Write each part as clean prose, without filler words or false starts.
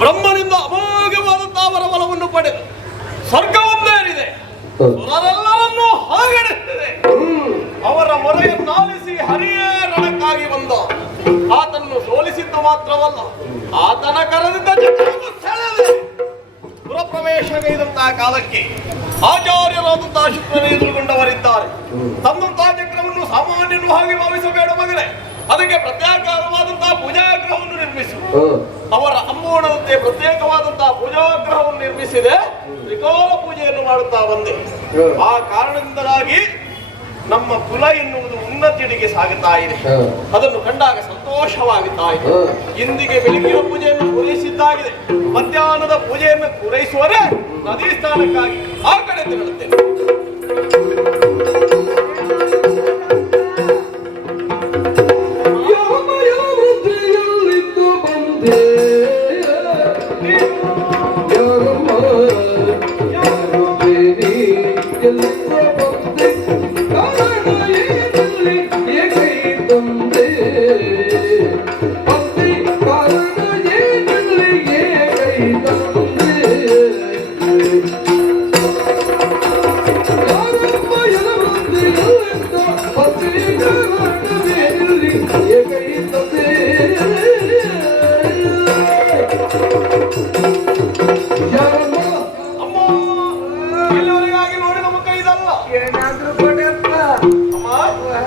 ಬ್ರಹ್ಮನಿಂದ ಅಮೋಘವಾದಂತಹ ವರಬಲವನ್ನು ಪಡೆದು ಸ್ವರ್ಗವನ್ನೇರಿದೆ, ಅವರೆಲ್ಲರನ್ನೂ ಹಾಗೆಡುತ್ತಿದೆ. ಅವರ ಮೊರೆಯನ್ನಾಲಿಸಿ ಹರಿಯೇ ರಣಕ್ಕಾಗಿ ಬಂದ ಆತನ್ನು ಸೋಲಿಸಿದ್ದು ಮಾತ್ರವಲ್ಲ, ಆತನ ಕರದಿಂದ ಚಕ್ರವು ಸೆಳೆದೆ. ಪುರಪ್ರವೇಶಗೈದಂತಹ ಕಾಲಕ್ಕೆ ಆಚಾರ್ಯರಾದಂತಹ ಶುಕ್ರನೇ ಎದುರುಗೊಂಡವರಿದ್ದಾರೆ. ತನ್ನಂತಹ ಚಕ್ರವನ್ನು ಸಾಮಾನ್ಯವಾಗಿ ಭಾವಿಸಬೇಡ ಮಗನೇ, ಅದಕ್ಕೆ ಪ್ರತ್ಯೇಕವಾದಂತಹ ಪೂಜಾಗ್ರಹವನ್ನು ನಿರ್ಮಿಸು. ಅವರ ಅಂಬೋಣದಂತೆ ಪ್ರತ್ಯೇಕವಾದಂತಹ ಪೂಜಾಗ್ರಹವನ್ನು ನಿರ್ಮಿಸಿದೆ. ತ್ರಿಕಾಲ ಪೂಜೆಯನ್ನು ಮಾಡುತ್ತಾ ಬಂದೆ. ಆ ಕಾರಣದಿಂದಲಾಗಿ ನಮ್ಮ ಕುಲ ಎನ್ನುವುದು ಉನ್ನತಿಗೆ ಸಾಗುತ್ತಾ ಇದೆ. ಅದನ್ನು ಕಂಡಾಗ ಸಂತೋಷವಾಗುತ್ತಾ ಇದೆ. ಇಂದಿಗೆ ಬೆಳಗಿನ ಪೂಜೆಯನ್ನು ಪೂರೈಸಿದ್ದಾಗಿದೆ. ಮಧ್ಯಾಹ್ನದ ಪೂಜೆಯನ್ನು ಪೂರೈಸುವರೆ ನದಿ ಸ್ಥಾನಕ್ಕಾಗಿ ಆ ಕಡೆ ತೆರಳುತ್ತೇನೆ.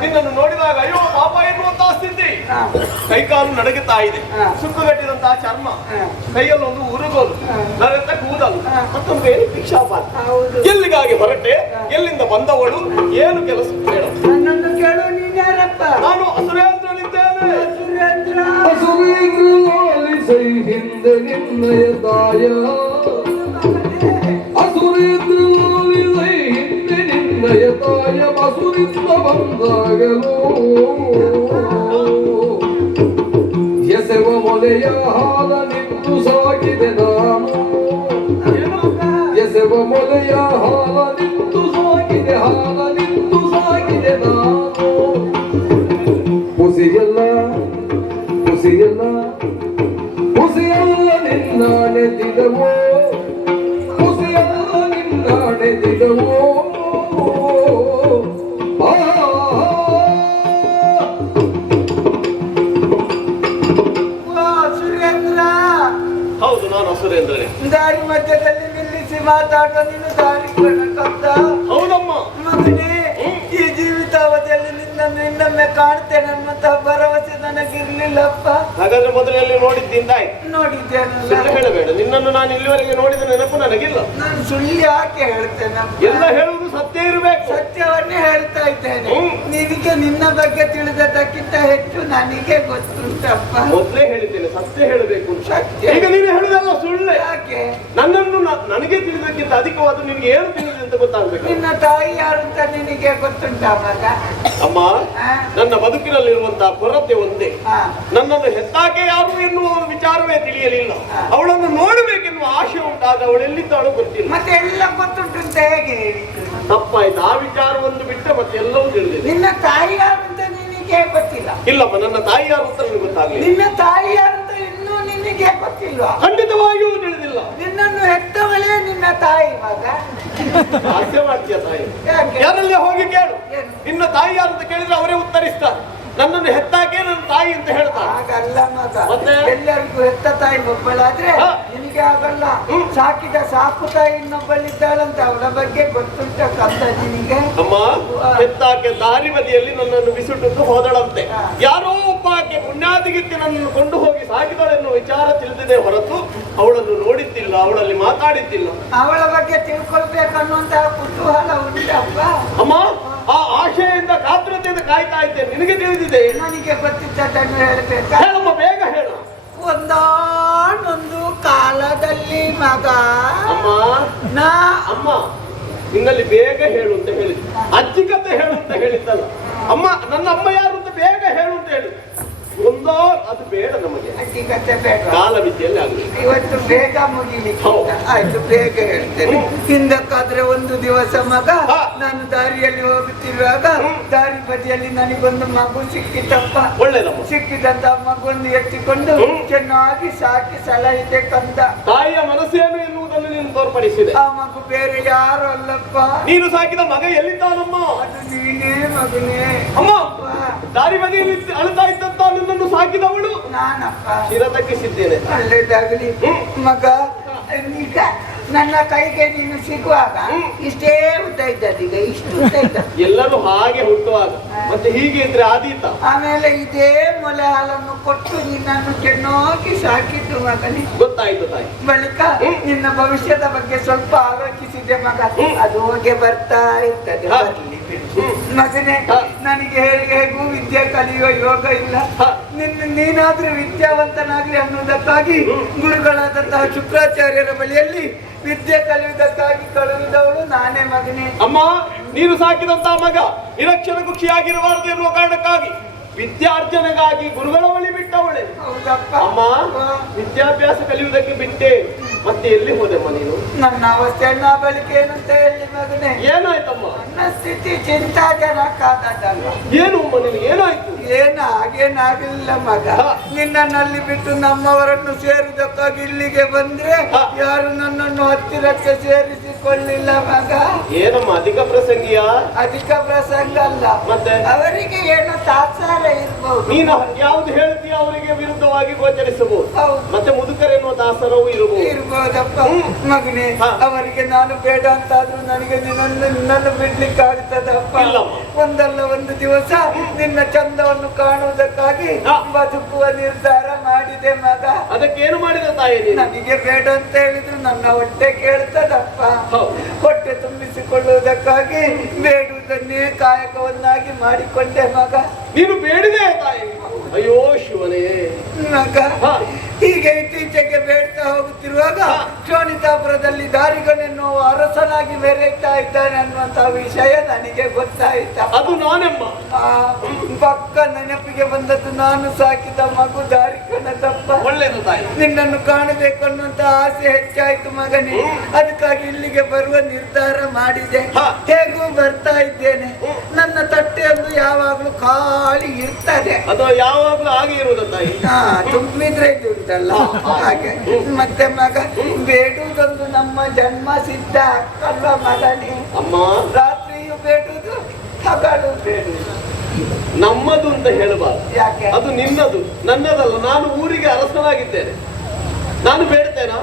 ನಿನ್ನನ್ನು ನೋಡಿದಾಗ ಅಯ್ಯೋ ಪಾಪ ಎನ್ನುವಂತಹ ಸ್ಥಿತಿ, ಕೈಕಾಲು ನಡಗುತ್ತಾ ಇದೆ. ಸುಕ್ಕುಗಟ್ಟಿದಂತಹ ಚರ್ಮ, ಕೈಯಲ್ಲೊಂದು ಉರುಗೋಲು, ನರೆತ ಕೂದಲು, ಮತ್ತೊಂದು ಕೈಯಲ್ಲಿ ಭಿಕ್ಷಾಪಾತ. ಎಲ್ಲಿಗಾಗಿ ಹೊರಟೆ? ಎಲ್ಲಿಂದ ಬಂದವಳು? ಏನು ಕೆಲಸ? ಕೇಳು. ನೀನ್ಯಾರಪ್ಪ? ನಾನು ಅಸುರೇಂದ್ರನಿದ್ದೇನೆ. ಹಿಂದೆ ನಿನ್ನಯ ತಾಯ ಅಸುರೇಂದ್ರ ಹಿಂದೆ ನಿನ್ನಯ ತಾಯ ಮಸುರಿಂದ ಬಂದಾಗಲೂ ಎಸೆವ ಮೊಲೆಯ ಹಾಲ ನಿಂತು ಸಾಗಿದೆ ನಾನು. ಎಸೆವ ಮೊಲೆಯ ಹಾಲ ನಿಂತು ಸಾಗಿದೆ, ಹಾಲ ನಿಂತು ಸಾಗಿದೆ ನಾನು. ಹುಸಿಯಲ್ಲ ಹುಸಿಯಲ್ಲ ಹುಸಿಯಲ್ಲ ನಿನ್ನಾಣೆದಿದವೋ, ಹುಸಿಯಲ್ಲ ನಿನ್ನಾಣೆದಿದವೋ. ಸುರೇಂದ್ರ? ಹೌದು, ನಾನು ಸುರೇಂದ್ರನೇ. ದಾರಿ ಮಧ್ಯದಲ್ಲಿ ನಿಲ್ಲಿಸಿ ಮಾತಾಡೋ ನೀನು ದಾರಿ ಕದ್ದ? ಹೌದಮ್ಮ. ಮಗನೇ, ಈ ಜೀವಿತಾವಧಿಯಲ್ಲಿ ನಿನ್ನನ್ನು ಇನ್ನೊಮ್ಮೆ ಕಾಣ್ತೇನೆ ಅನ್ನುವಂತಹ ಭರವಸೆ ನನಗಿರ್ಲಿಲ್ಲಪ್ಪ. ಹಾಗಾದ್ರೆ ಮೊದಲಲ್ಲಿ ನೋಡಿದ್ದಾಯ್ತು. ನೋಡಿದ್ದೇನಲ್ಲ. ಸುಳ್ಳು ಹೇಳಬೇಡ. ನಿನ್ನನ್ನು ನಾನು ಇಲ್ಲಿವರೆಗೆ ನೋಡಿದ ನೆನಪು ನನಗಿಲ್ಲ. ನಾನು ಸುಳ್ಳು ಯಾಕೆ ಹೇಳ್ತೇನೆ? ಎಲ್ಲ ಹೇಳುವುದು ಸತ್ಯ ಇರಬೇಕು. ಸತ್ಯವನ್ನೇ ಹೇಳ್ತಾ ಇದ್ದೇನೆ. ನಿನಗೆ ನಿನ್ನ ಬಗ್ಗೆ ತಿಳಿದದಕ್ಕಿಂತ ಹೆಚ್ಚು ನನಗೆ ಗೊತ್ತುಂಟಪ್ಪ. ಮೊದಲೇ ಹೇಳಿದ್ದೇನೆ, ಸತ್ಯ ಹೇಳಬೇಕು. ಸತ್ಯ. ಈಗ ನೀನು ಹೇಳುದಲ್ಲ ಸುಳ್ಳು. ಯಾಕೆ? ನನ್ನನ್ನು ನನಗೆ ತಿಳಿದಕ್ಕಿಂತ ಅಧಿಕವಾದ ನಿನಗೆ ಏನು ತಿಳಿದಿದೆ ಅಂತ ಗೊತ್ತಾಗ್ಬೇಕು. ನಿನ್ನ ತಾಯಿ ಯಾರು ಅಂತ ನಿನಗೆ ಗೊತ್ತುಂಟಾ ಮಗ? ಅಮ್ಮ, ನನ್ನ ಬದುಕಿನಲ್ಲಿರುವಂತಹ ಕೊರತೆ ಒಂದೇ. ನನ್ನನ್ನು ಹೆತ್ತಾಕೆ ಯಾರು ಎನ್ನುವ ವಿಚಾರವೇ ತಿಳಿಯಲಿಲ್ಲ. ಅವಳನ್ನು ನೋಡಬೇಕೆನ್ನುವ ಆಶೆ ಉಂಟಾಗ ಅವಳೆಲ್ಲಿದ್ದಾಳು ಗೊತ್ತಿಲ್ಲ. ಮತ್ತೆ ಎಲ್ಲ ಗೊತ್ತುಂಟು ಅಂತ ಹೇಗೆ ಹೇಳಿದ್ದು? ತಪ್ಪಾಯ್ತು. ಆ ವಿಚಾರವನ್ನು ಬಿಟ್ಟರೆ ಮತ್ತೆ ಎಲ್ಲವೂ ತಿಳಿದಿದೆ. ನಿನ್ನ ತಾಯಿ ಯಾರು ಅಂತ ನಿನಗೆ ಗೊತ್ತಿಲ್ಲ? ಇಲ್ಲಮ್ಮ, ನನ್ನ ತಾಯಿ ಯಾರು ಅಂತ ನನಗೆ ಗೊತ್ತಾಗಲಿಲ್ಲ. ನಿನ್ನ ತಾಯಿ ಯಾರು ಅಂತ ಇನ್ನೂ ನಿನಗೆ ಗೊತ್ತಿಲ್ವಾ? ಖಂಡಿತವಾಗಿಯೂ ತಿಳಿದಿಲ್ಲ. ನಿನ್ನನ್ನು ಹೆತ್ತವಳೇ ನಿನ್ನ ತಾಯಿ ಮಗ. ಹಾಸ್ಯ ಮಾಡ್ತೀಯ ತಾಯಿ? ಯಾಕೆ? ಯಾರಲ್ಲೇ ಹೋಗಿ ಕೇಳು, ಏನು? ನಿನ್ನ ತಾಯಿ ಯಾರು ಅಂತ ಕೇಳಿದ್ರೆ ಅವರೇ ಉತ್ತರಿಸ್ತಾರೆ. ನನ್ನನ್ನು ಹೆತ್ತಾಕೆ ನನ್ನ ತಾಯಿ ಅಂತ ಹೇಳ್ತಾರೆ. ಹಾಗಲ್ಲ ಮಗ. ಮತ್ತೆ? ಎಲ್ಲರಿಗೂ ಹೆತ್ತ ತಾಯಿ ಒಬ್ಬಳಾದ್ರೆ ನಿನಗೆ ಆಗಲ್ಲ. ಸಾಕಿದ ಸಾಕು ತಾಯಿ ಇನ್ನೊಬ್ಬಳಿದ್ದಾಳಂತ ಅವಳ ಬಗ್ಗೆ ಗೊತ್ತುಂಟ ಕಂದ ನಿನಗೆ? ಅಮ್ಮ, ಹೆತ್ತಾಕೆ ದಾರಿ ಬದಿಯಲ್ಲಿ ನನ್ನನ್ನು ಬಿಸಿಟ್ಟು ಹೋದಳಂತೆ. ಯಾರೋ ಒಬ್ಬ ಆಕೆ ಪುಣ್ಯಾದಿಗಿತ್ತಿ ನನ್ನನ್ನು ಕೊಂಡು ಹೋಗಿ ಸಾಕಿದಳೆನ್ನುವ ವಿಚಾರ ತಿಳಿದಿದೆ ಹೊರತು ಅವಳನ್ನು ನೋಡಿದ್ದಿಲ್ಲ, ಅವಳಲ್ಲಿ ಮಾತಾಡಿದ್ದಿಲ್ಲ. ಅವಳ ಬಗ್ಗೆ ತಿಳ್ಕೊಳ್ಬೇಕನ್ನುವಂತಹ ಕುತೂಹಲ ಉಂಟಪ್ಪ. ಅಮ್ಮ, ಆ ಆಶೆಯಿಂದ ಕಾತುರತೆಯಿಂದ ಕಾಯ್ತಾ ಇದ್ದೇನೆ. ನಿನಗೆ ತಿಳಿದಿದೆ? ನನಗೆ ಗೊತ್ತಿದ್ದದನ್ನು ಹೇಳ್ಬೇಕಾ? ಹೇಳಮ್ಮ, ಬೇಗ ಹೇಳು. ಒಂದಾನೊಂದು ಕಾಲದಲ್ಲಿ ಮಗ ಅಮ್ಮ, ನಾ ಅಮ್ಮ, ನಿನ್ನಲ್ಲಿ ಬೇಗ ಹೇಳು ಅಂತ ಹೇಳಿದ್ದು. ಅಜ್ಜಿ ಕತೆ ಹೇಳು ಅಂತ ಹೇಳಿದ್ದಲ್ಲ. ಅಮ್ಮ, ನನ್ನ ಅಮ್ಮ ಯಾರು ಅಂತ ಬೇಗ ಹೇಳು ಅಂತ ಹೇಳಿ. ಒಂದೋ ಅದು ಬೇಡ ನಮಗೆ. ಅಡ್ಡಿಗತ್ತೆ ಬೇಡ. ಕಾಲ ಮಿತಿಯಲ್ಲಿ ಆಗಲಿ. ಇವತ್ತು ಬೇಗ ಮುಗಿಲಿಕ್ಕೆ ಹೌದು. ಆಯ್ತು, ಬೇಗ ಹೇಳ್ತೇನೆ. ಹಿಂದಕ್ಕಾದ್ರೆ ಒಂದು ದಿವಸ ಮಗ ನಾನು ದಾರಿಯಲ್ಲಿ ಹೋಗುತ್ತಿರುವಾಗ ದಾರಿ ಬದಿಯಲ್ಲಿ ನನಗೊಂದು ಮಗು ಸಿಕ್ಕಿತಪ್ಪ. ಒಳ್ಳೇದಮ್ಮ. ಸಿಕ್ಕಿದಂತ ಮಗುವನ್ನು ಎತ್ತಿಕೊಂಡು ಚೆನ್ನಾಗಿ ಸಾಕಿ ಸಲಹಿದೆ ಕಂದ. ತಾಯಿಯ ಮನಸ್ಸೇನು ಎನ್ನುವುದನ್ನು ನೀನು ತೋರ್ಪಡಿಸಿದೆ. ಆ ಮಗು ಬೇರೆ ಯಾರು ಅಲ್ಲಪ್ಪ. ನೀನು ಸಾಕಿದ ಮಗ ಎಲ್ಲಿದ್ದಾನಮ್ಮ? ಅದು ನೀನೇ ಮಗನೇ. ಅಮ್ಮ, ದಾರಿ ಬದಿಯಲ್ಲಿ ಅಳ್ತಾ ಇದ್ದಂತ ನನ್ನನ್ನು ಸಾಕಿದವಳು ನಾನಪ್ಪ. ಶಿರ ತಗ್ಗಿಸಿದ್ದೇನೆ. ಒಳ್ಳೇದಾಗಲಿ ಮಗ. ಈಗ ನನ್ನ ಕೈಗೆ ನೀನು ಸಿಗುವಾಗ ಇಷ್ಟೇ ಉದ್ದ ಇದ್ದದೀಗ ಇಷ್ಟು ಉದ್ದ ಇದ್ದ. ಎಲ್ಲರೂ ಹಾಗೆ ಹುಟ್ಟುವಾಗ ಮತ್ತೆ ಹೀಗೆ ಇದ್ರೆ ಆದೀತ. ಆಮೇಲೆ ಇದೇ ಮೊಲೆ ಹಾಲನ್ನು ಕೊಟ್ಟು ನಿನ್ನನ್ನು ಚೆನ್ನಾಗಿ ಸಾಕಿದ್ದು ಮಗನೇ. ಗೊತ್ತಾಯ್ತು ತಾಯಿ. ಬಳಿಕ ನಿನ್ನ ಭವಿಷ್ಯದ ಬಗ್ಗೆ ಸ್ವಲ್ಪ ಆಲೋಚಿಸಿದೆ ಮಗ. ಅದು ಹೋಗಿ ಬರ್ತಾ ಇರ್ತದೆ. ಬರ್ಲಿ ಬಿಡು. ಮಗನೇ, ನನಗೆ ಹೇಗೂ ವಿದ್ಯೆ ಕಲಿಯುವ ಯೋಗ ಇಲ್ಲ. ನೀನಾದ್ರೂ ವಿದ್ಯಾವಂತನಾಗ್ಲಿ ಅನ್ನುವುದಕ್ಕಾಗಿ ಗುರುಗಳಾದಂತಹ ಶುಕ್ರಾಚಾರ್ಯರ ಬಳಿಯಲ್ಲಿ ವಿದ್ಯೆ ಕಲಿಯುವುದಕ್ಕಾಗಿ ಕಳುಹಿದವಳು ನಾನೇ ಮಗನೇ. ಅಮ್ಮ, ನೀನು ಸಾಕಿದಂತ ಮಗ ನಿರಕ್ಷರ ಖುಷಿಯಾಗಿರಬಾರದು ಎನ್ನುವ ಕಾರಣಕ್ಕಾಗಿ ವಿದ್ಯಾರ್ಜನೆಗಾಗಿ ಗುರುಗಳ ಬಳಿ ಬಿಟ್ಟವಳೆ. ಹೌದಪ್ಪ. ಅಮ್ಮ, ವಿದ್ಯಾಭ್ಯಾಸ ಕಲಿಯುವುದಕ್ಕೆ ಬಿಟ್ಟೆ ಮತ್ತೆ ಎಲ್ಲಿ ಹೋದೆಮ್ಮ ನೀನು? ನನ್ನ ಅವಸ್ಥೆ ಬಳಿಕ ಏನಂತ ಹೇಳಿ ಮಗನೇ? ಏನಾಯ್ತಮ್ಮ? ನನ್ನ ಸ್ಥಿತಿ ಚಿಂತಾಜನಕಾದಲ್ಲ. ಏನು ಅಮ್ಮ, ನಿನಗೆ ಏನಾಯ್ತು? ಹಾಗೇನಾಗಲಿಲ್ಲ ಮಗ. ನಿನ್ನಲ್ಲಿ ಬಿಟ್ಟು ನಮ್ಮವರನ್ನು ಸೇರುವುದಕ್ಕಾಗಿ ಇಲ್ಲಿಗೆ ಬಂದ್ರೆ ಯಾರು ನನ್ನನ್ನು ಹತ್ತಿರಕ್ಕೆ ಸೇರಿಸಿಕೊಳ್ಳಿಲ್ಲ ಮಗ. ಏನಮ್ಮ, ಅಧಿಕ ಪ್ರಸಂಗಿಯ? ಅಧಿಕ ಪ್ರಸಂಗ ಅಲ್ಲ. ಮತ್ತೆ ಅವರಿಗೆ ಏನೋ ತಾತ್ಸಾರ ಇರ್ಬಹುದು. ನೀನು ಯಾವ್ದು ಹೇಳ್ತೀಯ ಅವರಿಗೆ ವಿರುದ್ಧವಾಗಿ ಗೋಚರಿಸಬಹುದು. ಮತ್ತೆ ಮುದುಕರೆನ್ನುವ ದಾಸರವು ಇರ್ಬೋದಪ್ಪ ಮಗನೇ. ಅವರಿಗೆ ನಾನು ಬೇಡ ಅಂತಾದ್ರೂ ನನಗೆ ನಿನ್ನನ್ನು ಬಿಡ್ಲಿಕ್ಕೆ ಆಗ್ತದಪ್ಪ. ಒಂದಲ್ಲ ಒಂದು ದಿವಸ ನಿನ್ನ ಚಂದವನ್ನು ಕಾಣುವುದಕ್ಕಾಗಿ ಬದುಕುವ ನಿರ್ಧಾರ ಮಾಡಿದೆ ಮಗ. ಅದಕ್ಕೇನು ಮಾಡಿದ ತಾಯಿ? ನನಗೆ ಬೇಡ ಅಂತ ಹೇಳಿದ್ರು ನನ್ನ ಹೊಟ್ಟೆ ಕೇಳ್ತದಪ್ಪ. ಹೊಟ್ಟೆ ತುಂಬಿಸಿಕೊಳ್ಳುವುದಕ್ಕಾಗಿ ಬೇಡುವುದನ್ನೇ ಕಾಯಕವನ್ನಾಗಿ ಮಾಡಿಕೊಂಡೆ ಮಗ. ನೀನು ಬೇಡಿದೆ ತಾಯಿ? ಅಯ್ಯೋ ಶಿವನೇ ಮಗ. ಹೀಗೆ ಇತ್ತೀಚೆಗೆ ಬೇಡ್ತಾ ಹೋಗುತ್ತಿರುವಾಗ ಶೋಣಿತಾಪುರದಲ್ಲಿ ದಾರಿಗನೆನ್ನುವ ಅರಸನಾಗಿ ಮೆರೆಯುತ್ತಾ ಇದ್ದಾನೆ ಅನ್ನುವಂತಹ ವಿಷಯ ನನಗೆ ಗೊತ್ತಾಯ್ತ. ಅದು ನಾನೆಮ್ಮ. ಪಕ್ಕ ನೆನಪಿಗೆ ಬಂದದ್ದು ನಾನು ಸಾಕಿದ ಮಗು ದಾರಿಗನದಪ್ಪ. ಒಳ್ಳೆಯದು ತಾಯಿ. ನಿನ್ನನ್ನು ಕಾಣಬೇಕು ಅನ್ನುವಂತ ಆಸೆ ಹೆಚ್ಚಾಯ್ತು ಮಗನೇ. ಅದಕ್ಕಾಗಿ ಇಲ್ಲಿಗೆ ಬರುವ ನಿರ್ಧಾರ ಮಾಡಿದೆ. ಹೇಗೂ ಬರ್ತಾ ಇದ್ದೇನೆ. ನನ್ನ ತಟ್ಟೆಯನ್ನು ಯಾವಾಗ್ಲೂ ಖಾಲಿ ಇರ್ತದೆ. ಅದು ಯಾವಾಗ್ಲೂ ಹಾಗೆ ಇರುವುದ ತಾಯಿ? ತುಂಬಿದ್ರೆ ಇದು ಉಂಟಲ್ಲ ಹಾಗೆ. ಮತ್ತೆ ಮಗ, ಬೇಡುವುದೊಂದು ನಮ್ಮ ಜನ್ಮ ಸಿದ್ಧ ಅಲ್ವ ಮಗನೇ. ಅಮ್ಮ, ರಾತ್ರಿಯು ಬೇಡುವುದು, ಹಗಲು ಬೇಡುವುದು. ನಮ್ಮದು ಅಂತ ಹೇಳಬಾರದು. ಯಾಕೆ? ಅದು ನಿನ್ನದು, ನನ್ನದಲ್ಲ. ನಾನು ಊರಿಗೆ ಅರಸನಾಗಿದ್ದೇನೆ. ನಾನು ಬೇಡ್ತೇನಾ?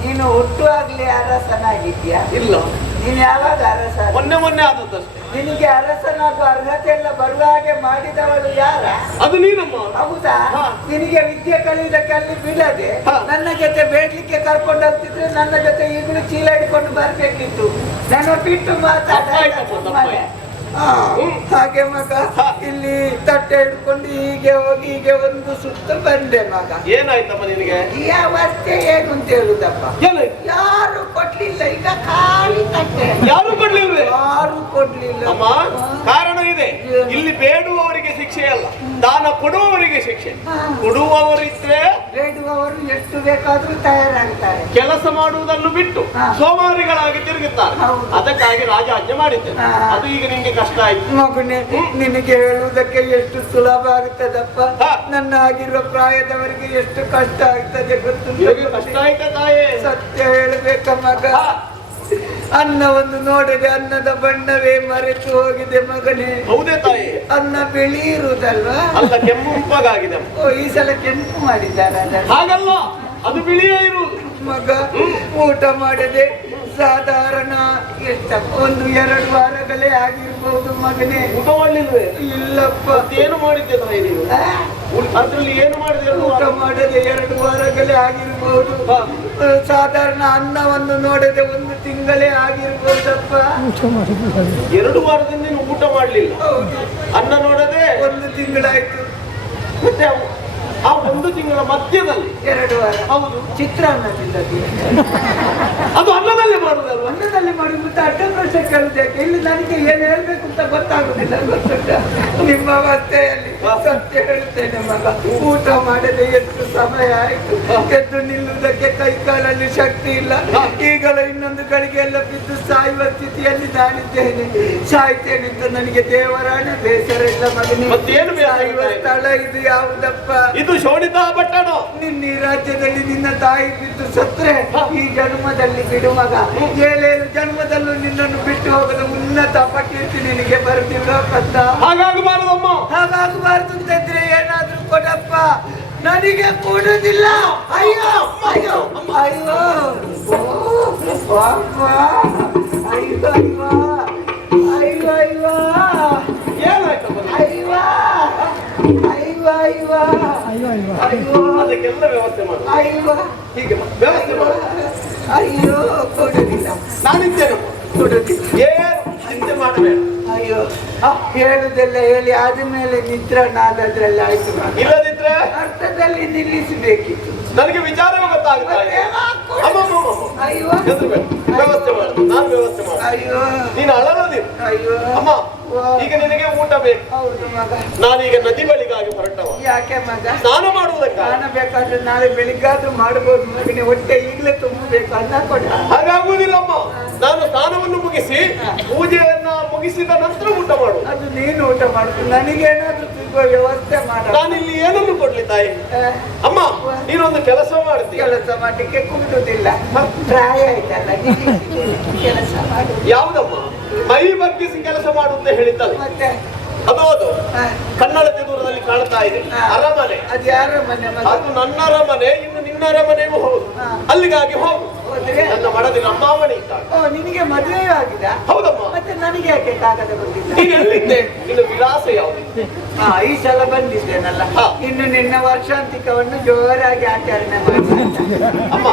ನೀನು ಹುಟ್ಟುವಾಗ್ಲೇ ಅರಸನಾಗಿದ್ಯಾ? ಇಲ್ಲ. ನೀನ್ ಯಾವಾಗ ಅರಸ? ಮೊನ್ನೆ ಆದದ್ದಷ್ಟೇ. ನಿನಗೆ ಅರಸನಾಗುವ ಅರ್ಹತೆ ಎಲ್ಲ ಬರುವ ಹಾಗೆ ಮಾಡಿದವಳು ಯಾರ? ಅದು ನೀನಮ್ಮ. ಹೌದಾ? ನಿನಗೆ ವಿದ್ಯೆ ಕಲಿಯುವುದಕ್ಕೆ ಅಲ್ಲಿ ಬಿಡದೆ ನನ್ನ ಜೊತೆ ಬೇಡ್ಲಿಕ್ಕೆ ಕರ್ಕೊಂಡು ಹೋಗ್ತಿದ್ರೆ ನನ್ನ ಜೊತೆ ಈಗಲೂ ಚೀಲ ಹಿಡ್ಕೊಂಡು ಬರ್ಬೇಕಿತ್ತು. ನನ್ನ ಬಿಟ್ಟು ಮಾತಾಡ. ಹಾಗೆ ಮಗ, ಇಲ್ಲಿ ತಟ್ಟೆ ಹಿಡ್ಕೊಂಡು ಹೀಗೆ ಹೋಗಿ ಹೀಗೆ ಒಂದು ಸುತ್ತ ಬಂದೆ ಮಗ. ಏನಾಯ್ತಮ್ಮ ನಿನಗೆ? ಈ ಅವಸ್ಥೆ ಏನು ಅಂತ ಹೇಳುದಪ್ಪ, ಏನಾಯ್ತು? ಯಾರು ಕೊಡ್ಲಿಲ್ಲ, ಈಗ ಖಾಲಿ ತಟ್ಟೆ. ಯಾರು ಕೊಡ್ಲಿಲ್ವೇ? ಯಾರು ಕೊಡ್ಲಿಲ್ಲ ಅಮ್ಮ. ಕಾರಣ ಇದೆ, ಇಲ್ಲಿ ಬೇಡುವವರಿಗೆ ಶಿಕ್ಷೆ ಅಲ್ಲ, ದಾನ ಕೊಡುವವರಿಗೆ ಶಿಕ್ಷೆ. ಕೊಡುವವರಿದ್ರೆ ಬೇಡುವವರು ಎಷ್ಟು ಬೇಕಾದ್ರೂ ತಯಾರಾಗ್ತಾರೆ, ಕೆಲಸ ಮಾಡುವುದನ್ನು ಬಿಟ್ಟು ಸೋಮಾರಿಗಳಾಗಿ ತಿರುಗುತ್ತಾರೆ. ಅದಕ್ಕಾಗಿ ರಾಜ ಆಜ್ಞೆ ಮಾಡಿದ್ದೆ, ಅದು ಈಗ ನಿಮ್ಗೆ ಕಷ್ಟ ಆಯ್ತು. ಮಗನೇ, ನಿನಗೆ ಹೇಳುವುದಕ್ಕೆ ಎಷ್ಟು ಸುಲಭ ಆಗ್ತದಪ್ಪ, ನನ್ನ ಆಗಿರೋ ಪ್ರಾಯದವರಿಗೆ ಎಷ್ಟು ಕಷ್ಟ ಆಗ್ತದೆ ಗೊತ್ತುಂಟು. ಕಷ್ಟ ಆಯ್ತಾ ತಾಯೇ? ಸತ್ಯ ಹೇಳ್ಬೇಕ ಮಗ, ಅನ್ನವನ್ನು ನೋಡದೆ ಅನ್ನದ ಬಣ್ಣವೇ ಮರೆತು ಹೋಗಿದೆ ಮಗನೇ. ಹೌದೇ ತಾಯಿ? ಅನ್ನ ಬಿಳಿ ಇರುವುದಲ್ವಾ? ಅಲ್ಲ, ಕೆಂಪಗಾಗಿದೆ. ಓ, ಈ ಸಲ ಕೆಂಪು ಮಾಡಿದ್ದಾರೆ. ಹಾಗಲ್ಲ, ಅದು ಬಿಳಿಯೇ ಇರುವುದು. ಮಗ ಊಟ ಮಾಡದೆ ಸಾಧಾರಣ ಎಷ್ಟಪ್ಪ 1-2 ವಾರಗಳೇ ಆಗಿರ್ಬಹುದು ಮಗನೇ. ಊಟ ಮಾಡ್ಲಿಲ್ವೇ? ಇಲ್ಲಪ್ಪ. ಏನು ಮಾಡಿದ್ದೆ ತಾಯಿ ನೀವು? ಅದ್ರಲ್ಲಿ ಏನು ಮಾಡಿದೆ? ಊಟ ಮಾಡದೆ 2 ವಾರಗಳೇ ಆಗಿರ್ಬಹುದು. ಸಾಧಾರಣ ಅನ್ನವನ್ನು ನೋಡದೆ 1 ತಿಂಗಳೇ ಆಗಿರ್ಬಹುದಪ್ಪ. 2 ವಾರದಿಂದ ನೀನು ಊಟ ಮಾಡ್ಲಿಲ್ಲ? ಹೌದು. ಅನ್ನ ನೋಡದೆ 1 ತಿಂಗಳಾಯ್ತು. ಮತ್ತೆ ಆ 1 ತಿಂಗಳ ಮಧ್ಯದಲ್ಲಿ 2 ವಾರ ಹೌದು ಚಿತ್ರಾನ್ನದಿಂದ ಅದು ಅನ್ನದಲ್ಲೇ ಮಾಡುದಲ್ವ? ಅನ್ನದಲ್ಲಿ ಮಾಡಿ ಮತ್ತೆ ಅಡ್ಡ ಪ್ರಶ್ನೆ ಕೇಳುವುದಕ್ಕೆ? ಇಲ್ಲಿ ನನಗೆ ಏನು ಹೇಳ್ಬೇಕು ಅಂತ ಗೊತ್ತಾಗುದಿಲ್ಲ ಗೊತ್ತುಂಟ. ನಿಮ್ಮ ಅವಸ್ಥೆಯಲ್ಲಿ ಸತ್ಯ ಹೇಳುತ್ತೇನೆ ಮಗ, ಊಟ ಮಾಡದೆ ಎಷ್ಟು ಸಮಯ ಆಯ್ತು. ಎದ್ದು ನಿಲ್ಲುವುದಕ್ಕೆ ಕೈ ಕಾಲಲ್ಲಿ ಶಕ್ತಿ ಇಲ್ಲ. ಈಗಲೂ ಇನ್ನೊಂದು ಗಳಿಗೆ ಎಲ್ಲ ಬಿದ್ದು ಸಾಯುವ ಸ್ಥಿತಿಯಲ್ಲಿ ನಾನಿದ್ದೇನೆ. ಸಾಯ್ತೇನೆ ಅಂತ ನನಗೆ ದೇವರಾಣೆ, ಬೇಸರ ಇಲ್ಲ ಮಗನಿಗೆ. ಮತ್ತೇನು ಸಾಯುವ ಸ್ಥಳ ಇದು ಯಾವುದಪ್ಪ? ಇದು ಶೋಣಿತಾ ಪಟ್ಟಣ. ನಿನ್ನ ಈ ರಾಜ್ಯದಲ್ಲಿ ನಿನ್ನ ತಾಯಿ ಬಿದ್ದು ಸತ್ರೆ ಈ ಜನ್ಮದಲ್ಲಿ ಬಿಡು ಮಗ. 7 ಜನ್ಮದಲ್ಲೂ ನಿನ್ನನ್ನು ಬಿಟ್ಟು ಹೋಗಲು ಉನ್ನತ ಅಪಕೀರ್ತಿ ನಿನಗೆ ಬರ್ತಿಲ್ಲಪ್ಪ. ಹಾಗಾಗಬಾರದಮ್ಮ. ಹಾಗಾಗಬಾರ್ದು ಅಂತಿದ್ರೆ ಏನಾದ್ರೂ ಕೊಡಪ್ಪ, ನನಗೆ ಕೊಡುದಿಲ್ಲ. ಅಯ್ಯೋ ಅಯ್ಯೋ ಅಯ್ಯೋ ಅಯ್ಯೋ ಅಯ್ಯೋ ಅಯ್ಯೋ ಅಯ್ಯೋ ಏನಾಯ್ತಮ್ಮ? ಅಯ್ಯೋ ಅಯ್ಯೋ ಅಯ್ಯೋ ಅಯ್ಯೋ ಅದಕ್ಕೆಲ್ಲ ವ್ಯವಸ್ಥೆ ಮಾಡು. ಅಯ್ಯೋ ಹೀಗೆ ವ್ಯವಸ್ಥೆ ಮಾಡು. ಅಯ್ಯೋ ಕೊಡುದಿಲ್ಲ, ನಾನಿದ್ದೇನೆ. ಕೊಡುದಿಲ್ಲ. ಏನು ಚಿಂತೆ ಮಾಡಬೇಡ. ಅಯ್ಯೋ ಹೇಳುದೆಲ್ಲ ಹೇಳಿ ಆದ್ಮೇಲೆ ನಿದ್ರನಾದದ್ರಲ್ಲಿ ಆಯ್ತು. ಇಲ್ಲದಿದ್ರೆ ಅರ್ಥದಲ್ಲಿ ನಿಲ್ಲಿಸಬೇಕಿತ್ತು. ನನಗೆ ವಿಚಾರವೇ ಗೊತ್ತಾಗುತ್ತೆ. ಅಯ್ಯೋ ವ್ಯವಸ್ಥೆ ಮಾಡು, ನಾನು ವ್ಯವಸ್ಥೆ ಮಾಡು. ಅಯ್ಯೋ ನೀನು ಅಳಲದಿರು. ಅಯ್ಯೋ ಅಮ್ಮ, ಈಗ ನಿನಗೆ ಊಟ ಬೇಕು. ಹೌದು ಮಗ. ನಾನೀಗ ನದಿ ಬಳಿಗಾಗಿ ಹೊರಟವ. ಯಾಕೆ ಮಗ? ಸ್ನಾನ ಮಾಡುವುದಕ್ಕೆ. ಸ್ನಾನ ಬೇಕಾದ್ರೆ ನಾಳೆ ಬೆಳಿಗ್ಗಾದ್ರೂ ಮಾಡ್ಬೋದು ಮಗನೇ. ಹೊಟ್ಟೆ ಈಗಲೇ ತುಂಬಬೇಕು, ಅನ್ನ ಕೊಡ. ಹಾಗಾಗುವುದಿಲ್ಲಮ್ಮ. ನಾನು ಸ್ನಾನವನ್ನು ಮುಗಿಸಿ ಪೂಜೆಯನ್ನ ಮುಗಿಸಿದ ನಂತರ ಊಟ ಮಾಡು. ಅದು ನೀನು ಊಟ ಮಾಡುದು, ನನಗೇನಾದ್ರೂ ಸಿಗುವ ವ್ಯವಸ್ಥೆ ಮಾಡ. ನಾನಿಲ್ಲಿ ಏನನ್ನು ಕೊಡ್ಲಿ ತಾಯಿ? ಅಮ್ಮ, ನೀನೊಂದು ಕೆಲಸ ಮಾಡ್ತೀಯ. ಕೆಲಸ ಮಾಡ್ಲಿಕ್ಕೆ ಕುಂಟುದಿಲ್ಲ, ಪ್ರಾಯ ಆಯ್ತಲ್ಲ, ಕೆಲಸ ಮಾಡು. ಯಾವುದಮ್ಮ? ಮೈ ಬಗ್ಗಿಸಿ ಕೆಲಸ ಮಾಡುತ್ತೆ ಹೇಳಿದ್ದಲ್ಲ. ಮತ್ತೆ ಅದು ಕನ್ನಡತೆ ದೂರದಲ್ಲಿ ಕಾಣ್ತಾ ಇದೆ ಅರಮನೆ. ಅದು ಯಾರ ಮನೆ? ಅದು ನನ್ನ ಅರಮನೆ, ಇನ್ನು ನಿನ್ನ ಅರಮನೆಗೂ ಹೌದು. ಅಲ್ಲಿಗಾಗಿ ಹೋಗು. ನನ್ನ ಮಡದಿ ನಮ್ಮಾವಣಿ ಇದ್ದಾಳೆ. ಓ, ನಿನಗೆ ಮದುವೆ ಆಗಿದೆ? ಹೌದಮ್ಮ. ಮತ್ತೆ ನನಗೆ ಯಾಕೆ ಕಾಗದ ಬಂದಿಲ್ಲ? ನೀನು ಎಲ್ಲಿದ್ದೆ? ನಿನ್ನ ವಿಳಾಸ ಯಾವುದು? ಈ ಸಲ ಬಂದಿದ್ದೇನಲ್ಲ. ಇನ್ನು ನಿನ್ನ ವರ್ಷಾಂತಿಕವನ್ನು ಜೋರಾಗಿ ಆಚರಣೆ ಮಾಡಿ. ಅಮ್ಮ,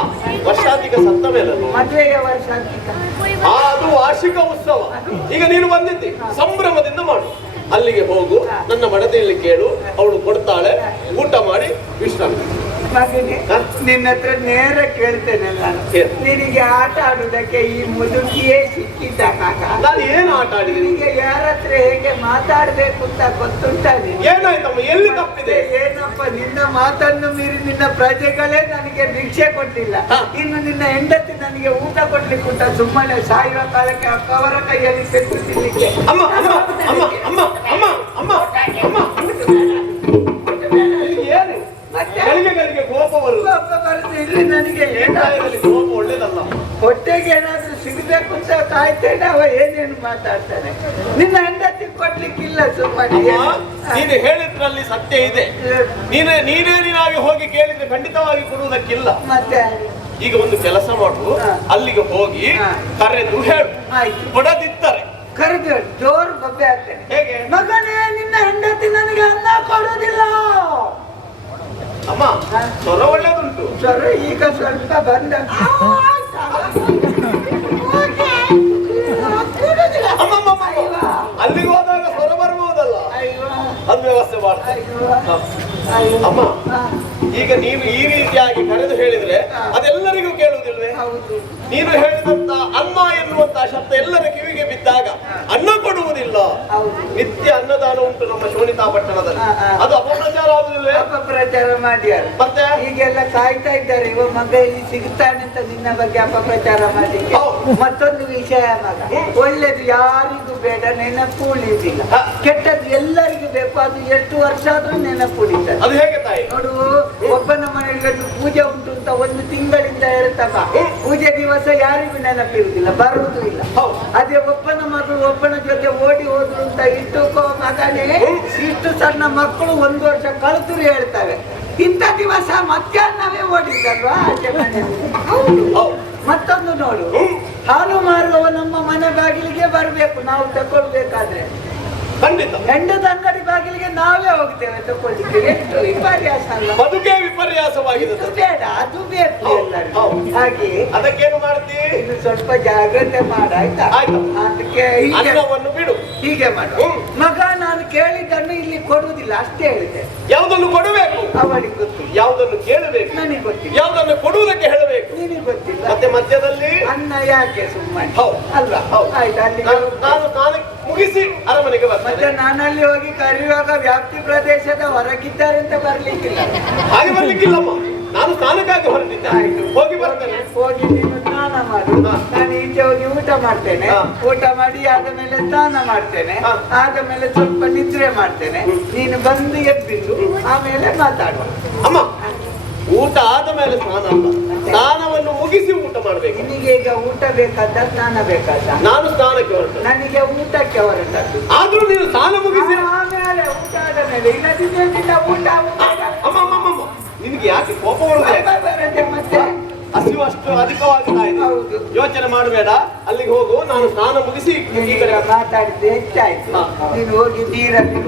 ವರ್ಷಾಂತಿಕ ಸತ್ತ ಮೇಲೆ ಮದುವೆಯ ವರ್ಷಾಂತಿಕ ಅದು ವಾರ್ಷಿಕ ಉತ್ಸವ. ಈಗ ನೀನು ಬಂದಿದ್ದಿ, ಸಂಭ್ರಮದಿಂದ ಮಾಡು. ಅಲ್ಲಿಗೆ ಹೋಗು, ನನ್ನ ಮಡದಿಯಲ್ಲಿ ಕೇಳು, ಅವಳು ಕೊಡ್ತಾಳೆ. ಊಟ ಮಾಡಿ ವಿಶ್ರಾಂತಿ. ಮಗನೇ, ನಿನ್ನ ಹತ್ರ ನೇರ ಕೇಳ್ತೇನೆ ನಾನು. ನಿನಗೆ ಆಟ ಆಡುವುದಕ್ಕೆ ಈ ಮುದುಕಿಯೇ ಸಿಕ್ಕಿದ್ದಾಗ ನಾನು ಏನು ಆಟ ಆಡಿದ್ದೀನಿ? ನಿನಗೆ ಯಾರ ಹತ್ರ ಹೇಗೆ ಮಾತಾಡ್ಬೇಕು ಅಂತ ಗೊತ್ತುಂಟ? ಏನಾಯ್ತಮ್ಮ? ಎಲ್ಲಿ ತಪ್ಪಿದೆ? ಏನಪ್ಪ, ನಿನ್ನ ಮಾತನ್ನು ಮೀರಿ ನಿನ್ನ ಪ್ರಜೆಗಳೇ ನನಗೆ ಭಿಕ್ಷೆ ಕೊಟ್ಟಿಲ್ಲ. ಇನ್ನು ನಿನ್ನ ಹೆಂಡತಿ ನನಗೆ ಊಟ ಕೊಡ್ಲಿಕ್ಕೆ ಉಂಟ. ಸುಮ್ಮನೆ ಸಾಯುವ ಕಾಲಕ್ಕೆ ಅವರ ಕೈಯಲ್ಲಿ ಪೆಟ್ಟು ತಿನ್ಲಿಕ್ಕೆ. ಅಮ್ಮ ಅಮ್ಮ ಅಮ್ಮ ಅಮ್ಮ ಅಮ್ಮ ಅಮ್ಮ ಅಮ್ಮ ಏನು ಗಳಿಗೆ ಕೋಪ ಬರುವುದು? ಇಲ್ಲಿ ನನಗೆ ಕೋಪ ಒಳ್ಳೇದಲ್ಲ. ಹೊಟ್ಟೆಗೆ ಏನಾದ್ರೂ ಸಿಗಬೇಕು ಅಂತ ಕಾಯ್ತೇನೆ. ಅವ ಏನೇನು ಮಾತಾಡ್ತಾನೆ. ನಿನ್ನ ಹೆಂಡತಿ ಕೊಡ್ಲಿಕ್ಕಿಲ್ಲ. ಸುಮ್ಮನೆ ನೀನು ಹೇಳಿದ್ರಲ್ಲಿ ಸತ್ಯ ಇದೆ. ನೀನಾಗಿ ಹೋಗಿ ಕೇಳಿದ್ರೆ ಖಂಡಿತವಾಗಿ ಕೊಡುವುದಕ್ಕಿಲ್ಲ. ಮತ್ತೆ ಈಗ ಒಂದು ಕೆಲಸ ಮಾಡು, ಅಲ್ಲಿಗೆ ಹೋಗಿ ಕರೆದು ಹೇಳು. ಕೊಡದಿದ್ದರೆ ಕರೆದು ಜೋರು ಬಬ್ಬೆ ಆಗ್ತೇನೆ. ಹೇಗೆ? ಮಗನೇ, ನಿನ್ನ ಹೆಂಡತಿ ನನಗೆ ಅನ್ನ ಕೊಡೋದಿಲ್ಲ. ಅಮ್ಮ, ಸ್ವರ ಒಳ್ಳೇದುಂಟು. ಸ್ವರ ಈಗ ಸ್ವಲ್ಪ ಬಂದ. ಅಲ್ಲಿಗೆ ಹೋದಾಗ ಸ್ವರ ಬರ್ಬಹುದಲ್ಲ. ಮಾಡ್ತಾರೆ. ಅಯ್ಯೋ. ಹ. ಅಮ್ಮ ಈಗ ನೀನು ಈ ರೀತಿಯಾಗಿ ಕರೆದು ಹೇಳಿದ್ರೆ ಅದೆಲ್ಲರಿಗೂ ಕೇಳುವುದಿಲ್ವೇ? ಹೌದು. ನೀನು ಹೇಳಿದಂತ ಅನ್ನ ಎನ್ನುವಂತ ಶಬ್ದ ಎಲ್ಲರ ಕಿವಿಗೆ ಬಿದ್ದಾಗ ಅನ್ನ ಕೊಡುವುದಿಲ್ಲ. ನಿತ್ಯ ಅನ್ನದಾನ ಉಂಟು ನಮ್ಮ ಶೋಣಿತಾ ಪಟ್ಟಣದಲ್ಲಿ. ಅದು ಅಪಪ್ರಚಾರ ಆಗುದಿಲ್ವೇ? ಅಪಪ್ರಚಾರ ಮಾಡ್ಯಾರ. ಮತ್ತೆ ಈಗೆಲ್ಲ ಕಾಯ್ತಾ ಇದ್ದಾರೆ, ಇವ ಮಗ ಇಲ್ಲಿ ಸಿಗ್ತಾನೆ ಅಂತ ನಿನ್ನ ಬಗ್ಗೆ ಅಪಪ್ರಚಾರ ಮಾಡಲಿಕ್ಕೆ. ಮತ್ತೊಂದು ವಿಷಯ ಮಗ, ಒಳ್ಳೇದು ಯಾರಿಗೂ ಬೇಡ, ನೆನಪು ಉಳಿಯುವುದಿಲ್ಲ. ಕೆಟ್ಟದ್ದು ಎಲ್ಲರಿಗೂ ಬೇಕು, ಅದು ಎಷ್ಟು ವರ್ಷ ಆದ್ರೂ ನೆನಪು ಉಳಿತದೆ. ಅದು ಹೇಗೆ ತಾಯಿ? ನೋಡು, ಒಬ್ಬನ ಮನೆಗೆ ಪೂಜೆ ಉಂಟು ಅಂತ ಒಂದು ತಿಂಗಳಿಂದ ಹೇಳ್ತಮ್ಮ, ಪೂಜೆ ದಿವಸ ಯಾರಿಗೂ ನೆನಪಿರುವುದಿಲ್ಲ, ಬರುವುದೂ ಇಲ್ಲ. ಅದೇ ಒಬ್ಬನ ಮಗಳು ಒಬ್ಬನ ಜೊತೆ ಓಡಿ ಹೋದ್ರು ಅಂತ ಇಟ್ಟುಕೋ ಮಗನೇ, ಇಷ್ಟು ಸಣ್ಣ ಮಕ್ಕಳು 1 ವರ್ಷ ಕಳೆದ್ರು ಹೇಳ್ತವೆ, ಇಂಥ ದಿವಸ ಮಧ್ಯಾಹ್ನವೇ ಓಡಿದ್ದಲ್ವಾ ಆಚೆ ಮನೆಯಲ್ಲಿ. ಮತ್ತೊಂದು ನೋಡು, ಹಾಲು ಮಾರುವವ ನಮ್ಮ ಮನೆ ಬಾಗಿಲಿಗೆ ಬರಬೇಕು ನಾವು ತಕೊಳ್ಬೇಕಾದ್ರೆ. ಖಂಡಿತ ಹೆಂಡದ ಅಂಗಡಿ ಬಾಗಿಲಿಗೆ ನಾವೇ ಹೋಗ್ತೇವೆ ತಕೊಳ್ಳಿಕ್ಕೆ. ಎಷ್ಟು ವಿಪರ್ಯಾಸ ಅಲ್ಲ? ಬದುಕೇ ವಿಪರ್ಯಾಸವಾಗಿದೆ. ಬೇಡ, ಅದು ಬೇಕು ಎಲ್ಲರಿಗೂ. ಹಾಗೆ ಅದಕ್ಕೇನು ಮಾಡ್ತಿ? ಇನ್ನು ಸ್ವಲ್ಪ ಜಾಗ್ರತೆ ಮಾಡಾಯ್ತಾ? ಅದಕ್ಕೆ ಅನ್ನವನ್ನು ಬಿಡು, ಹೀಗೆ ಮಾಡು ಮಗ. ನಾನು ಕೇಳಿದ್ದನ್ನು ಇಲ್ಲಿ ಕೊಡುವುದಿಲ್ಲ ಅಷ್ಟೇ ಹೇಳಿದೆ. ಯಾವುದನ್ನು ಕೊಡಬೇಕು ಅವಳಿಗೆ ಗೊತ್ತಿಲ್ಲ, ಯಾವುದನ್ನು ಕೇಳಬೇಕು ನನಗೆ ಗೊತ್ತಿಲ್ಲ, ಯಾವುದನ್ನು ಕೊಡುವುದಕ್ಕೆ ಹೇಳಬೇಕು ನಿನಗೆ ಗೊತ್ತಿಲ್ಲ. ಮತ್ತೆ ಮಧ್ಯದಲ್ಲಿ ಅನ್ನ ಯಾಕೆ ಸುಮ್ಮನೆ ಅಲ್ವಾ? ಆಯ್ತು, ಅಲ್ಲಿ ನಾನು ಸ್ನಾನ ಮುಗಿಸಿ ಅರಮನೆಗೆ ಬರ್ತೇನೆ. ಮತ್ತೆ ನಾನಲ್ಲಿ ಹೋಗಿ ಕರೆಯುವಾಗ ವ್ಯಾಪ್ತಿ ಪ್ರದೇಶದ ಹೊರಗಿದ್ದಾರೆ ಅಂತ ಬರ್ಲಿಕ್ಕಿಲ್ಲ. ಹಾಗೆ ಬರ್ಲಿಕ್ಕಿಲ್ಲಮ್ಮ, ನಾನು ಸ್ನಾನಕ್ಕಾಗಿ ಹೊರಟಿದ್ದೆ. ಹೋಗಿ ಬರ್ತೇನೆ. ಹೋಗಿ ನೀನು ಸ್ನಾನ ಮಾಡು, ನಾನು ಈಚೆ ಹೋಗಿ ಊಟ ಮಾಡ್ತೇನೆ. ಊಟ ಮಾಡಿ ಆದ ಮೇಲೆ ಸ್ನಾನ ಮಾಡ್ತೇನೆ, ಆದ ಮೇಲೆ ಸ್ವಲ್ಪ ನಿದ್ರೆ ಮಾಡ್ತೇನೆ. ನೀನು ಬಂದು ಎದ್ಬಿಟ್ಟು ಆಮೇಲೆ ಮಾತಾಡುವ. ಅಮ್ಮ, ಊಟ ಆದ ಮೇಲೆ ಸ್ನಾನ ಅಲ್ಲ, ಸ್ನಾನವನ್ನು ಮುಗಿಸಿ ಊಟ ಮಾಡ್ಬೇಕು. ನಿನಗೆ ಈಗ ಊಟ ಬೇಕಾದ ಸ್ನಾನ ಬೇಕಾದ? ನಾನು ಸ್ನಾನಕ್ಕೆ ಹೊರಟು, ನನಗೆ ಊಟಕ್ಕೆ ಹೊರಟದ್ದು. ಆದ್ರೂ ನೀನು ಸ್ನಾನ ಮುಗಿಸಿ ಆಮೇಲೆ ಊಟ ಆದ ಮೇಲೆ ಇಲ್ಲದಿದ್ದ ಊಟ ಅಮ್ಮ ಅಮ್ಮ ಅಮ್ಮ, ನಿನಗೆ ಯಾಕೆ ಕೋಪ ಬರುವುದೇ? ಮತ್ತೆ ಹಸಿವು ಅಷ್ಟು ಅಧಿಕವಾಗ್ತಾ ಇದೆ. ಯೋಚನೆ ಮಾಡಬೇಡ, ಅಲ್ಲಿಗೆ ಹೋಗು. ನಾನು ಸ್ನಾನ ಮುಗಿಸಿ ಈ ಕಡೆ ಮಾತಾಡಿದ್ದು ಹೆಚ್ಚಾಯ್ತು. ನೀನು ಹೋಗಿ ನೀರಲ್ಲಿ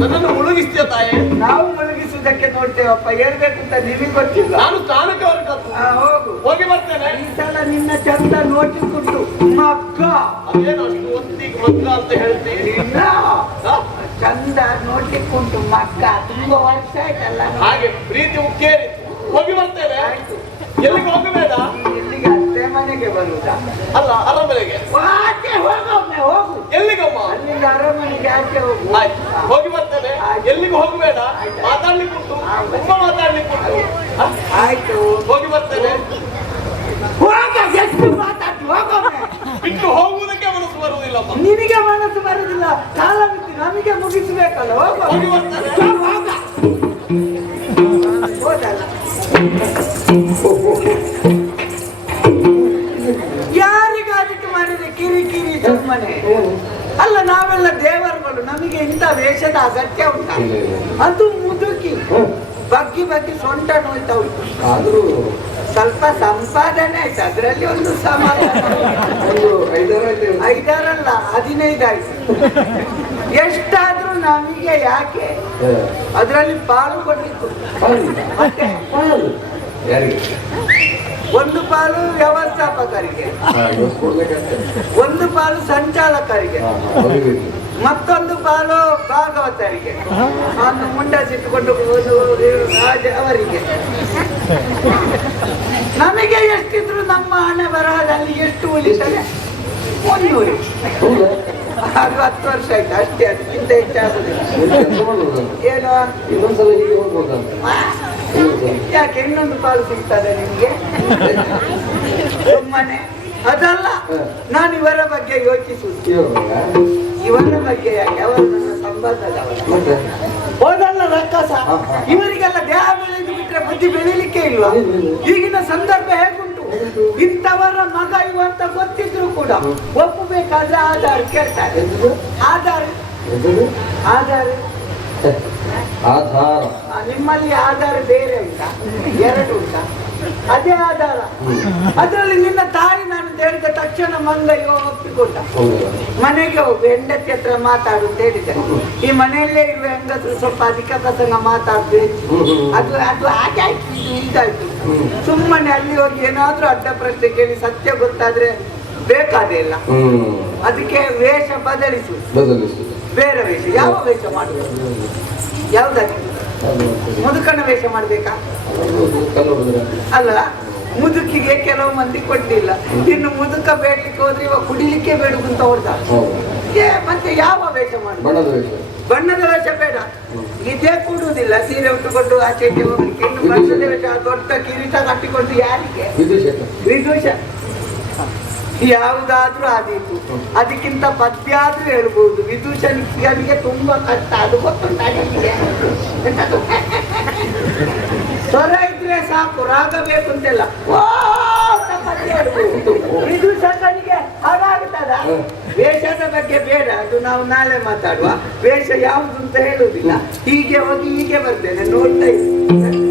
ನನ್ನನ್ನು ಮುಳುಗಿಸ್ತೀಯ ತಾಯಿ? ನಾವು ಮುಳುಗಿಸುವುದಕ್ಕೆ ನೋಡ್ತೇವಪ್ಪ, ಹೇಳ್ಬೇಕು ಅಂತ ನಿಮಗೆ ಗೊತ್ತಿಲ್ಲ. ನಾನು ಸ್ನಾನಕ್ಕೆ ಹೊರಟದ್ದು. ಹೋಗು, ಹೋಗಿ ಬರ್ತೇನೆ. ಈ ಸಲ ನಿನ್ನ ಚಂದ ನೋಡಿಕೊಂಡು ಮಗ್ಗ. ಅದೇನು ಅಷ್ಟು ಹೊತ್ತಿಗೆ ಮಗ್ಗ ಅಂತ ಹೇಳ್ತೀನಿ? ಚಂದ ನೋಡ್ಲಿಕ್ಕುಂಟು ಮಗ್ಗ. ತುಂಬಾ ವರ್ಷ ಆಯ್ತಲ್ಲ ಹಾಗೆ ಪ್ರೀತಿ ಉಕ್ಕೇರಿತು. ಹೋಗಿ ಬರ್ತೇನೆ. ಆಯ್ತು. ಎಲ್ಲಿಗೆ ಹೋಗಬೇಡ, ಇಲ್ಲಿಗೆ ಅತ್ತೆ ಮನೆಗೆ ಬರುವುದಾ? ಅಲ್ಲ ಅರಮನೆಗೆ. ಆಚೆ ಹೋಗೊಮ್ಮೆ ಹೋಗು. ಎಲ್ಲಿಗಮ್ಮ? ಅಲ್ಲಿಂದ ಅರಮನೆಗೆ ಆಚೆ ಹೋಗು. ಆಯ್ತು, ಹೋಗಿ ಬರ್ತೇನೆ. ಎಲ್ಲಿಗೆ ಹೋಗಬೇಡ, ಮಾತಾಡ್ಲಿಕ್ಕುಂಟು, ತುಂಬಾ ಮಾತಾಡ್ಲಿಕ್ಕುಂಟು. ಆಯ್ತು, ಹೋಗಿ ಬರ್ತೇನೆ. ಹೋಗ, ಎಷ್ಟು ಮಾತಾಡ್ತು, ಹೋಗೊಮ್ಮೆ. ಬಿಟ್ಟು ಹೋಗುವುದಕ್ಕೆ ಮನಸ್ಸು ಬರುವುದಿಲ್ಲಮ್ಮ. ನಿನಗೆ ಮನಸ್ಸು ಬರುದಿಲ್ಲ, ಕಾಲ ಬಿಟ್ಟು ನಮಗೆ ಮುಗಿಸ್ಬೇಕಲ್ಲ. ಹೋಗು, ಹೋಗಿ ಬರ್ತೇನೆ. ಹೋದಲ್ಲ. ಯಾರಿಗ ಅದಕ್ಕೆ ಮಾಡಿದ್ರೆ ಕಿರಿಕಿರಿ ಸುಮ್ಮನೆ ಅಲ್ಲ. ನಾವೆಲ್ಲ ದೇವರುಗಳು, ನಮಗೆ ಇಂಥ ವೇಷದ ಅಗತ್ಯ ಉಂಟ? ಅದು ಮುದುಕಿ ಬಗ್ಗಿ ಬಗ್ಗಿ ಸೊಂಟ ನೋಯ್ತಾ ಉಂಟು. ಆದ್ರೂ ಸ್ವಲ್ಪ ಸಂಪಾದನೆ ಆಯ್ತು, ಅದರಲ್ಲಿ ಒಂದು ಸಮಾಧಾನ. 5-6 ಅಲ್ಲ 15 ಆಯ್ತು. ಎಷ್ಟಾದ್ರೂ ನಮಗೆ ಯಾಕೆ ಅದರಲ್ಲಿ ಪಾಲು ಕೊಡ್ಲಿಕ್ಕೆ? ಒಂದು ಪಾಲು ವ್ಯವಸ್ಥಾಪಕರಿಗೆ, ಒಂದು ಪಾಲು ಸಂಚಾಲಕರಿಗೆ, ಮತ್ತೊಂದು ಪಾಲು ಭಾಗವತರಿಗೆ, ಒಂದು ಮುಂಡಸಿಟ್ಟುಕೊಂಡು ಅವರಿಗೆ. ನಮಗೆ ಎಷ್ಟಿದ್ರು ನಮ್ಮ ಹಣೆ ಬರಹದಲ್ಲಿ ಎಷ್ಟು ಉಳಿತದೆ? 300. ಅದು 10 ವರ್ಷ ಆಯ್ತು ಅಷ್ಟೇ, ಅದಕ್ಕಿಂತ ಹೆಚ್ಚಾಗುದಿಲ್ಲ. ಏನು ಇನ್ನೊಂದ್ಸಲ ಹೀಗೆ ಹೋಗ್ಬೋದಂತ? ಯಾಕೆ ಇನ್ನೊಂದು ಪಾಲು ಸಿಗ್ತದೆ ನಿಮ್ಗೆ? ಸುಮ್ಮನೆ ಅದಲ್ಲ, ನಾನು ಇವರ ಬಗ್ಗೆ ಯೋಚಿಸುವುದು. ಇವರ ಬಗ್ಗೆ ಯಾಕೆ? ಅವರು ನನ್ನ ಸಂಬಂಧದವರು. ಹೋದಲ್ಲ ರಕ್ಕಸ, ಇವರಿಗೆಲ್ಲ ದೇಹ ಬೆಳೆದು ಬಿಟ್ರೆ ಬುದ್ಧಿ ಬೆಳಿಲಿಕ್ಕೆ ಇಲ್ವಾ? ಈಗಿನ ಸಂದರ್ಭ ಹೇಗುಂಟು? ಇಂಥವರ ಮಗ ಇವ ಅಂತ ಗೊತ್ತಿದ್ರು ಕೂಡ ಒಪ್ಪಬೇಕಾದ್ರೆ ಆಧಾರ ಕೇಳ್ತಾರೆ. ಆಧಾರ ಆಧಾರ ಆಧಾರ ನಿಮ್ಮಲ್ಲಿ ಆಧಾರ ಬೇರೆ ಉಂಟಾ? 2 ಉಂಟಾ? ಅದೇ ಆಧಾರ. ಅದರಲ್ಲಿ ನಿನ್ನ ತಾಯಿ ನಾನು ಹೇಳಿದ ತಕ್ಷಣ ಮಂಗಯ್ಯೋ ಒಪ್ಪಿಕೊಂಡ. ಮನೆಗೆ ಹೋಗು, ಹೆಂಡತಿ ಹತ್ರ ಮಾತಾಡು ಅಂತ ಹೇಳಿದೆ. ಈ ಮನೆಯಲ್ಲೇ ಇರುವ ಹೆಂಗಸರು ಸ್ವಲ್ಪ ಅಧಿಕ ಪ್ರಸಂಗ ಮಾತಾಡ್ದು ಅದು ಅದು ಹಾಗೆ ಆಯ್ತು, ಇದು ಇದಾಯ್ತು. ಸುಮ್ಮನೆ ಅಲ್ಲಿ ಹೋಗಿ ಏನಾದ್ರೂ ಅಡ್ಡ ಪ್ರಶ್ನೆ ಕೇಳಿ ಸತ್ಯ ಗೊತ್ತಾದ್ರೆ ಬೇಕಾದೇ ಇಲ್ಲ. ಅದಕ್ಕೆ ವೇಷ ಬದಲಿಸು. ಬೇರೆ ವೇಷ. ಯಾವ ವೇಷ ಮಾಡಬೇಕು? ಯಾವ್ದಾಗಿ? ಮುದುಕನ ವೇಷ ಮಾಡ್ಬೇಕಾ? ಅಲ್ಲ, ಮುದುಕಿಗೆ ಕೆಲವು ಮಂದಿ ಕೊಡ್ಲಿಲ್ಲ, ಇನ್ನು ಮುದುಕ ಬೇಡ್ಲಿಕ್ಕೆ ಹೋದ್ರೆ ಇವಾಗ ಕುಡಿಲಿಕ್ಕೆ ಬೇಡುವಂತ ಹೊಡ್ದ. ಮತ್ತೆ ಯಾವ ವೇಷ ಮಾಡುದು? ಬಣ್ಣದ ವೇಷ ಬೇಡ, ಇದೇ ಕೊಡುವುದಿಲ್ಲ. ಸೀರೆ ಉಟ್ಟುಕೊಂಡು ಆಚೆಗೆ ಹೋಗ್ಲಿಕ್ಕೆ. ಇನ್ನು ಬಣ್ಣದ ವೇಷ, ದೊಡ್ಡ ಕಿರೀಟ ಕಟ್ಟಿಕೊಂಡು ಯಾರಿಗೆ? ವಿದೂಷ. ಯಾವುದಾದ್ರೂ ಆದೀತು, ಅದಕ್ಕಿಂತ ಪದ್ಯ ಆದ್ರೂ ಹೇಳ್ಬಹುದು. ವಿದೂಷನಿಗೆ ತುಂಬಾ ಕಷ್ಟ, ಅದು ಗೊತ್ತುಂಟ. ಸ್ವರ ಇದ್ರೆ ಸಾಕು, ರಾಗ ಬೇಕು ಅಂತೆಲ್ಲ ವಿದೂಷಕನಿಗೆ ಹಾಗಾಗ್ತದ? ವೇಷದ ಬಗ್ಗೆ ಬೇಡ, ಅದು ನಾವು ನಾಳೆ ಮಾತಾಡುವ. ವೇಷ ಯಾವುದು ಅಂತ ಹೇಳುವುದಿಲ್ಲ. ಹೀಗೆ ಹೋಗಿ ಹೀಗೆ ಬರ್ತೇನೆ, ನೋಡ್ತಾ ಇದ್ದೀನಿ.